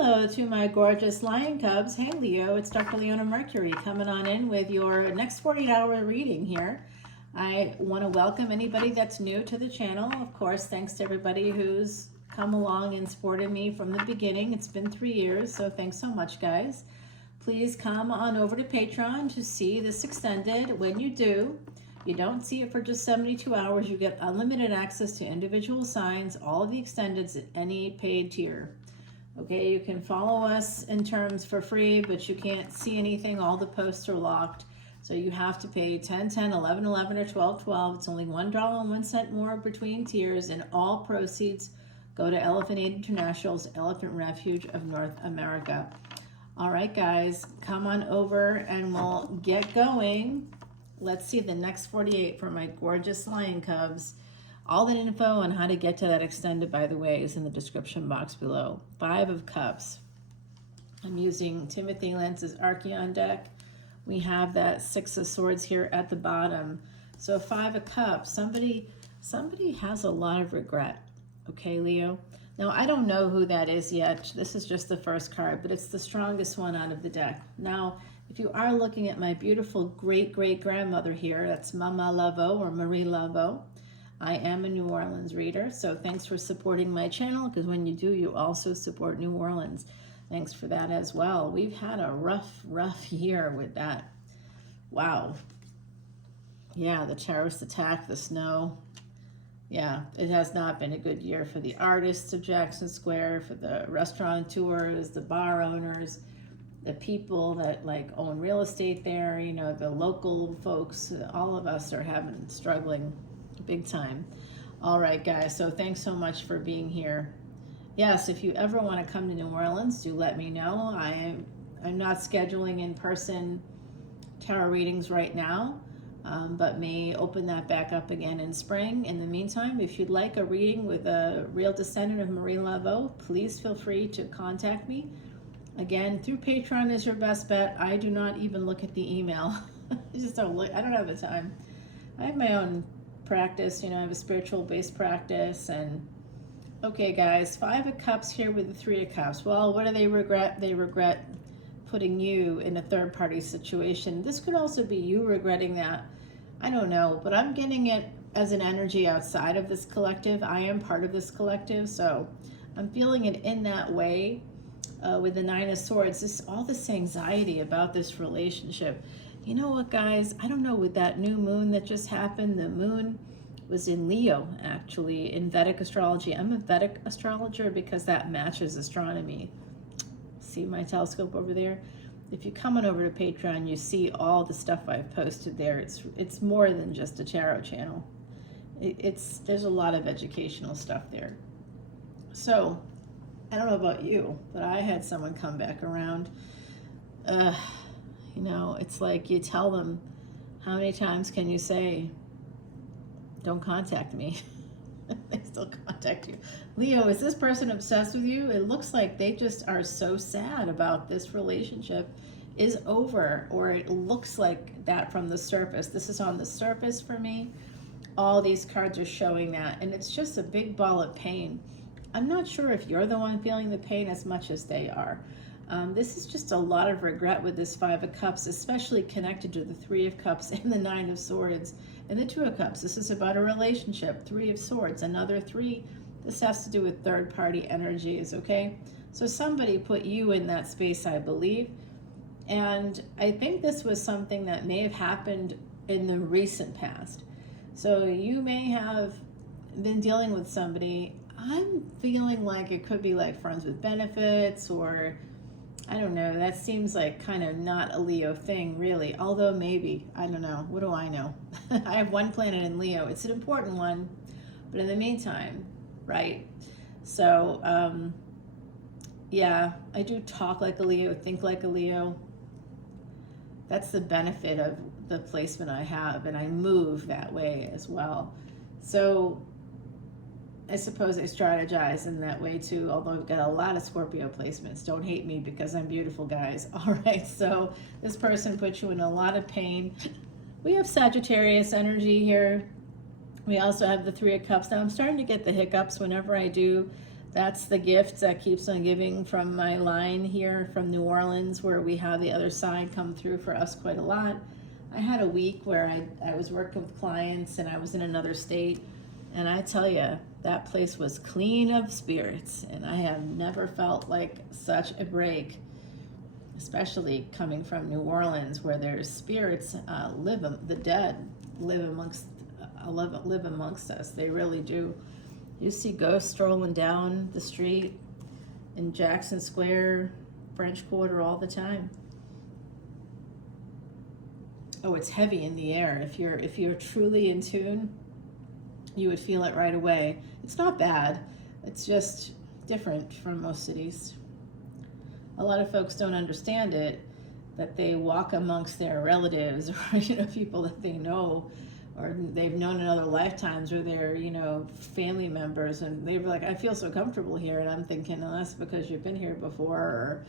Hello to my gorgeous lion cubs. Hey Leo, it's Dr. Leona Mercury coming on in with your next 48-hour reading here. I want to welcome anybody that's new to the channel. Of course, thanks to everybody who's come along and supported me from the beginning. It's been 3 years, so thanks so much, guys. Please come on over to Patreon to see this extended. When you do, you don't see it for just 72 hours. You get unlimited access to individual signs, all of the extendeds at any paid tier. Okay, you can follow us in terms for free, but you can't see anything. All the posts are locked. So you have to pay $10, $10, $11, $11, or $12, $12. It's only $1.01 more between tiers, and all proceeds go to Elephant Aid International's Elephant Refuge of North America. All right, guys, come on over and we'll get going. Let's see the next 48 for my gorgeous lion cubs. All that info on how to get to that extended, by the way, is in the description box below. 5 of Cups. I'm using Timothy Lance's Archeon deck. We have that 6 of Swords here at the bottom. So 5 of Cups, somebody has a lot of regret. Okay, Leo? Now, I don't know who that is yet. This is just the first card, but it's the strongest one out of the deck. Now, if you are looking at my beautiful great-great-grandmother here, that's Mama Laveau or Marie Laveau. I am a New Orleans reader, so thanks for supporting my channel, because when you do, you also support New Orleans. Thanks for that as well. We've had a rough year with that. Wow. Yeah, the terrorist attack, the snow. Yeah, it has not been a good year for the artists of Jackson Square, for the restaurateurs, the bar owners, the people that like own real estate there, you know, the local folks. All of us are struggling big time. All right, guys, so thanks so much for being here. Yes, if you ever want to come to New Orleans, do let me know. I'm not scheduling in-person tarot readings right now, but may open that back up again in spring. In the meantime, if you'd like a reading with a real descendant of Marie Laveau, please feel free to contact me. Again, through Patreon is your best bet. I do not even look at the email. I just don't look. I don't have the time. I have my own practice, you know, I have a spiritual based practice. And okay, guys, 5 of Cups here with the 3 of Cups. Well, what do they regret? They regret putting you in a third party situation. This could also be you regretting that. I don't know, but I'm getting it as an energy outside of this collective. I am part of this collective, so I'm feeling it in that way. With the 9 of Swords, all this anxiety about this relationship. You know what, guys? I don't know, with that new moon that just happened, the moon was in Leo, actually, in Vedic Astrology. I'm a Vedic astrologer because that matches astronomy. See my telescope over there? If you come on over to Patreon, you see all the stuff I've posted there. It's more than just a tarot channel. There's a lot of educational stuff there. So, I don't know about you, but I had someone come back around. You know, it's like you tell them, how many times can you say, don't contact me? They still contact you. Leo, is this person obsessed with you? It looks like they just are so sad about this relationship is over, or it looks like that from the surface. This is on the surface for me. All these cards are showing that, and it's just a big ball of pain. I'm not sure if you're the one feeling the pain as much as they are. This is just a lot of regret with this 5 of Cups, especially connected to the 3 of Cups and the 9 of Swords and the 2 of Cups. This is about a relationship. 3 of Swords, another 3. This has to do with third-party energies, okay? So somebody put you in that space, I believe. And I think this was something that may have happened in the recent past. So you may have been dealing with somebody. I'm feeling like it could be like friends with benefits, or I don't know. That seems like kind of not a Leo thing, really. Although maybe, I don't know. What do I know? I have 1 planet in Leo. It's an important one. But in the meantime, right? So, yeah, I do talk like a Leo, think like a Leo. That's the benefit of the placement I have. And I move that way as well. So I suppose I strategize in that way too, although I've got a lot of Scorpio placements. Don't hate me because I'm beautiful, guys. All right, so this person puts you in a lot of pain. We have Sagittarius energy here. We also have the 3 of Cups. Now I'm starting to get the hiccups whenever I do That's the gift that keeps on giving from my line here from New Orleans, where we have the other side come through for us quite a lot. I had a week where I was working with clients and I was in another state, and I tell you, that place was clean of spirits, and I have never felt like such a break, especially coming from New Orleans, where there's spirits the dead live amongst us. They really do. You see ghosts strolling down the street in Jackson Square, French Quarter all the time. Oh, it's heavy in the air. If you're truly in tune, you would feel it right away. It's not bad. It's just different from most cities. A lot of folks don't understand it, that they walk amongst their relatives or people that they know or they've known in other lifetimes, or their family members, and they're like, I feel so comfortable here. And I'm thinking, oh, that's because you've been here before, or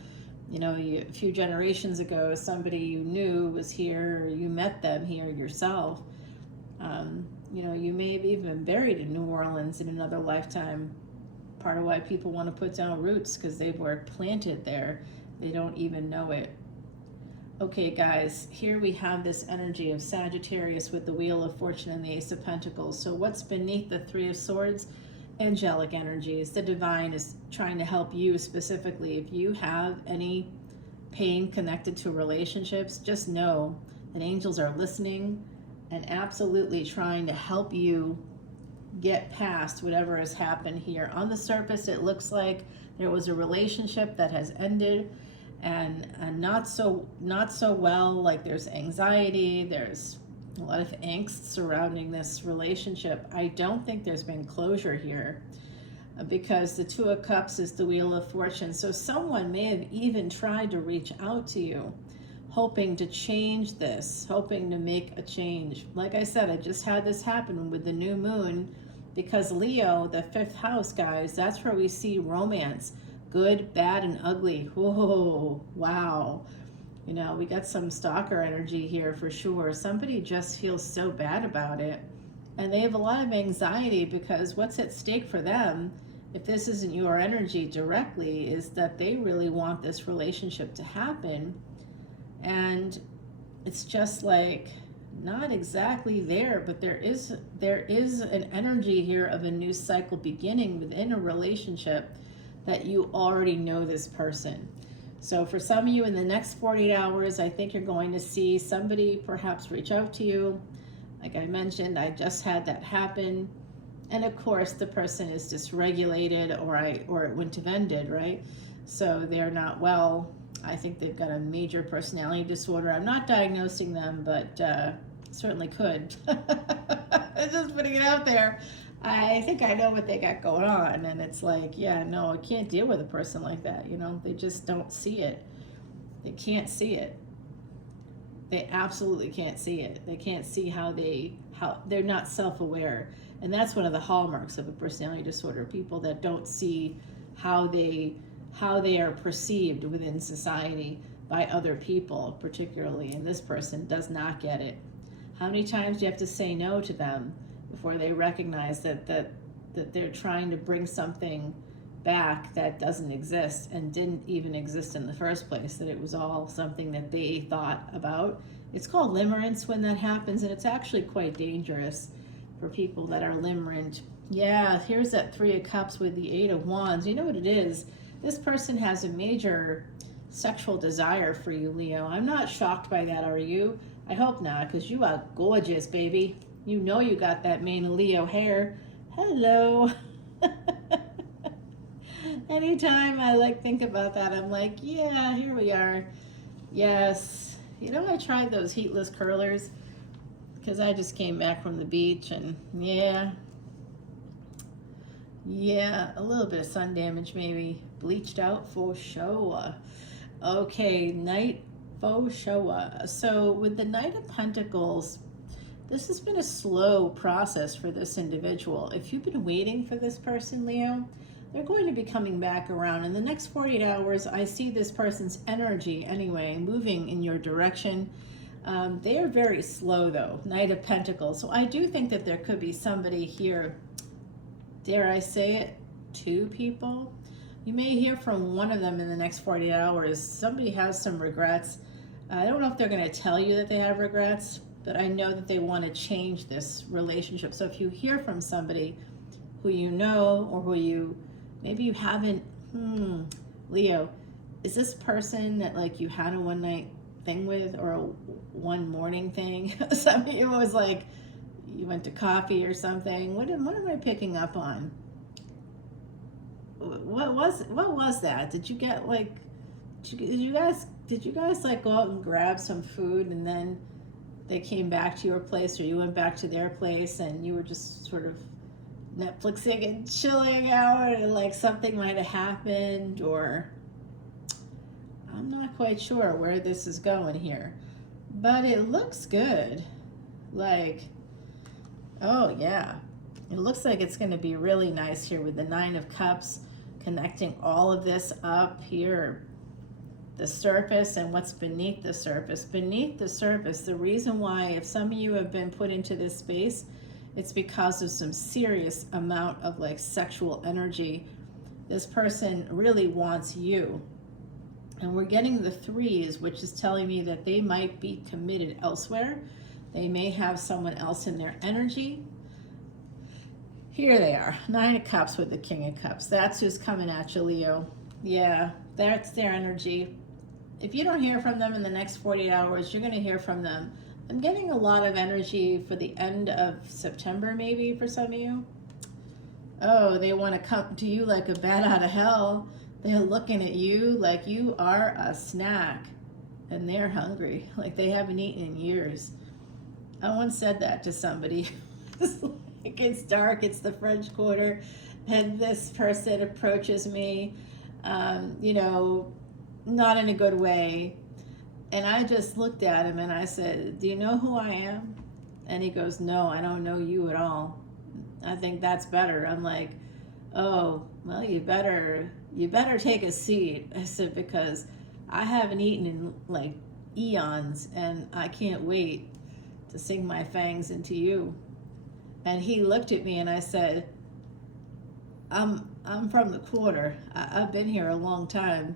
a few generations ago somebody you knew was here, or you met them here yourself. You may have even been buried in New Orleans in another lifetime. Part of why people want to put down roots, because they were planted there. They don't even know it. Okay, guys, here we have this energy of Sagittarius with the Wheel of Fortune and the Ace of Pentacles. So what's beneath the Three of Swords? Angelic energies. The divine is trying to help you specifically. If you have any pain connected to relationships, just know that angels are listening and absolutely trying to help you get past whatever has happened here. On the surface, it looks like there was a relationship that has ended, and not so well. Like there's anxiety, there's a lot of angst surrounding this relationship. I don't think there's been closure here, because the Two of Cups is the Wheel of Fortune. So someone may have even tried to reach out to you, hoping to change this, hoping to make a change. Like I said, I just had this happen with the new moon, because Leo, the 5th house, guys, that's where we see romance. Good, bad, and ugly. Whoa, wow. We got some stalker energy here for sure. Somebody just feels so bad about it. And they have a lot of anxiety, because what's at stake for them, if this isn't your energy directly, is that they really want this relationship to happen. And it's just like not exactly there, but there is an energy here of a new cycle beginning within a relationship, that you already know this person. So for some of you, in the next 48 hours, I think you're going to see somebody perhaps reach out to you. Like I mentioned, I just had that happen. And of course, the person is dysregulated, or it wouldn't have ended, right? So they're not well. I think they've got a major personality disorder. I'm not diagnosing them, but certainly could. Just putting it out there. I think I know what they got going on, and it's like, yeah, no, I can't deal with a person like that. They just don't see it. They can't see it. They absolutely can't see it. They can't see how they're not self-aware. And that's one of the hallmarks of a personality disorder, people that don't see how they are perceived within society by other people, particularly, and this person does not get it. How many times do you have to say no to them before they recognize that they're trying to bring something back that doesn't exist and didn't even exist in the first place, that it was all something that they thought about? It's called limerence when that happens, and it's actually quite dangerous for people that are limerent. Yeah, here's that Three of Cups with the Eight of Wands. You know what it is? This person has a major sexual desire for you, Leo. I'm not shocked by that, are you? I hope not, because you are gorgeous, baby. You know you got that mane of Leo hair. Hello. Anytime I think about that, I'm like, yeah, here we are. Yes. I tried those heatless curlers because I just came back from the beach, and yeah, a little bit of sun damage maybe. Bleached out for sure. Okay, Knight for sure. So with the Knight of Pentacles, this has been a slow process for this individual. If you've been waiting for this person, Leo, they're going to be coming back around. In the next 48 hours, I see this person's energy, anyway, moving in your direction. They are very slow, though, Knight of Pentacles. So I do think that there could be somebody here, dare I say it, 2 people. You may hear from one of them in the next 48 hours. Somebody has some regrets. I don't know if they're going to tell you that they have regrets, but I know that they want to change this relationship. So if you hear from somebody who you know, or who maybe you haven't, Leo, is this person that like you had a one night thing with, or a one morning thing? Some of you was like, you went to coffee or something. What am I picking up on? What was that? Did you get like, did you guys like go out and grab some food, and then they came back to your place, or you went back to their place, and you were just sort of Netflixing and chilling out, and like something might have happened, or I'm not quite sure where this is going here, but it looks good. Like, oh yeah, it looks like it's going to be really nice here with the 9 of Cups, connecting all of this up here, the surface and what's beneath the surface. Beneath the surface, the reason why, if some of you have been put into this space, it's because of some serious amount of like sexual energy. This person really wants you. And we're getting the 3s, which is telling me that they might be committed elsewhere. They may have someone else in their energy. Here they are, 9 of Cups with the King of Cups. That's who's coming at you, Leo. Yeah, that's their energy. If you don't hear from them in the next 48 hours, you're going to hear from them. I'm getting a lot of energy for the end of September, maybe, for some of you. Oh, they want to come to you like a bat out of hell. They're looking at you like you are a snack, and they're hungry, like they haven't eaten in years. I once said that to somebody. It's like, it's dark, it's the French Quarter, and this person approaches me, you know, not in a good way. And I just looked at him and I said, do you know who I am? And he goes, no, I don't know you at all. I think that's better. I'm like, oh, well, you better take a seat. I said, because I haven't eaten in like eons, and I can't wait to sink my fangs into you. And he looked at me and I said, I'm from the Quarter. I've been here a long time.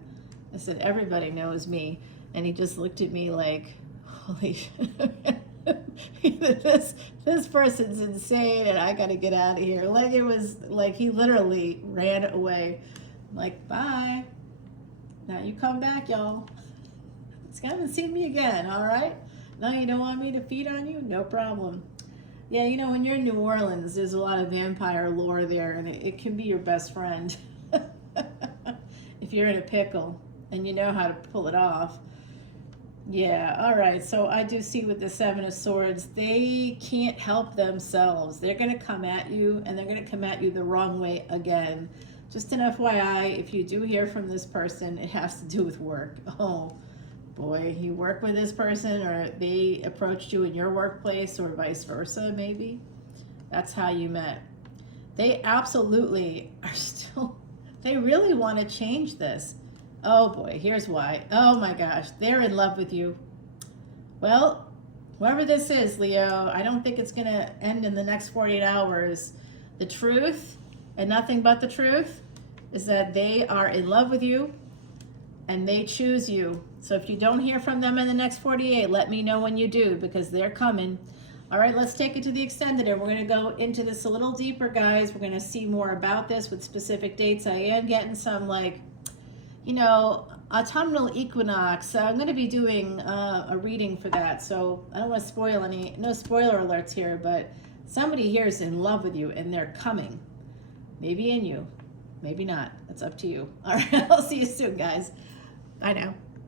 I said, everybody knows me. And he just looked at me like, holy this person's insane, and I gotta get out of here. Like, it was like he literally ran away. I'm like, bye. Now you come back, y'all. You haven't seen me again, all right? No, you don't want me to feed on you? No problem. Yeah, you know, when you're in New Orleans, there's a lot of vampire lore there, and it can be your best friend. If you're in a pickle and you know how to pull it off. Yeah, all right. So I do see with the 7 of Swords, they can't help themselves. They're going to come at you, and they're going to come at you the wrong way again. Just an FYI, if you do hear from this person, it has to do with work. Oh, boy, you work with this person, or they approached you in your workplace, or vice versa, maybe. That's how you met. They absolutely are still, they really want to change this. Oh boy, here's why. Oh my gosh, they're in love with you. Well, whoever this is, Leo, I don't think it's going to end in the next 48 hours. The truth, and nothing but the truth, is that they are in love with you, and they choose you. So if you don't hear from them in the next 48, let me know when you do, because they're coming. All right, let's take it to the extended, and we're going to go into this a little deeper, guys. We're going to see more about this with specific dates. I am getting some, like, you know, autumnal equinox. So I'm going to be doing a reading for that. So I don't want to spoil no spoiler alerts here, but somebody here is in love with you, and they're coming. Maybe in you, maybe not. That's up to you. All right, I'll see you soon, guys. Bye now.